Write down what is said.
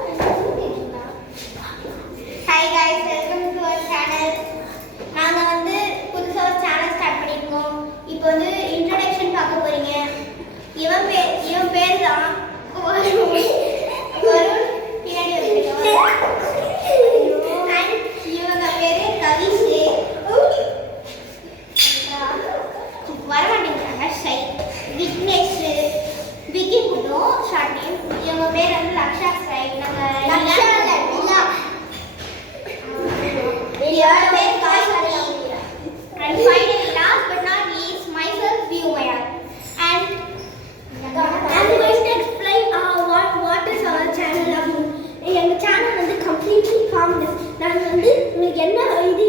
Hi guys, welcome to our channel. நாங்க வந்து புதுசா ஒரு சேனல் ஸ்டார்ட் பண்ணிருக்கோம். இப்போ வந்து இன்ட்ரோடக்ஷன் பார்க்க போறீங்க. இவன் பேர் தான் வருண். பின்னாடி வந்துட்டோம். And இவங்க பேரு கவிஷ். வர மாட்டேங்கிறாங்க ஷை. விக்னேஷ். விக்கி குட்டோ ஷார்ட் நேம். இவங்க பேர் வந்து லக்ஷா ஸ்ரை. நம்ம லக்ஷா இல்ல And finally, last but not least, myself, Vyumaya. And I'm going to explain what is our channel. எங்க சேனல் வந்து completely harmless. நாங்க வந்து உங்களுக்கு என்ன இது